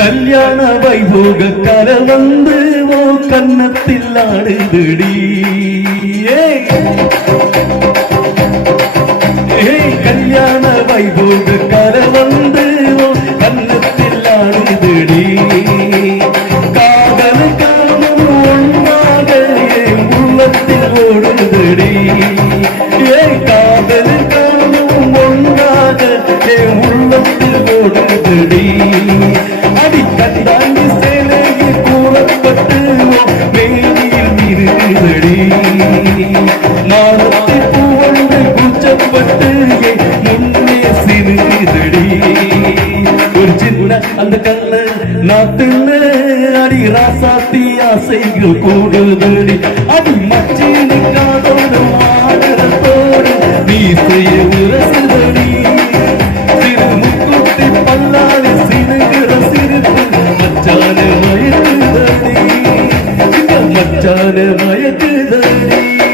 கல்யாண வைபோக கரை வந்து ஓ கன்னத்தில் ஆடுதடி கல்யாண வைபோக கரை வந்து ஓ கன்னத்தில் ஆடுதடி காதல் காணும் ஒன்றாக என் உள்ளத்தில் ஓடுதடி காதல் காணும் ஒன்றாக என் உள்ளத்தில் ஓடுதடி அடி கண்டாங்கி சேலையில் கூறப்பட்டு மேனியில் இருதடி நாளத்தில் பூவண்டு கூச்சப்பட்டு முன்னே சிறுதடி ஒரு சின்ன அந்த கண்ணு நாட்டுன்னு அடி ராசாத்தி ஆசைகள் கூடுதடி அடி மச்சினுக்காதோடு மாடத்தோடு வீசைய உரசுதடி சிறு முக்குத்தி பல்லாடி சிறுகிற சிரிப்பு மச்சான மயக்குதடி மச்சான மயக்குதடி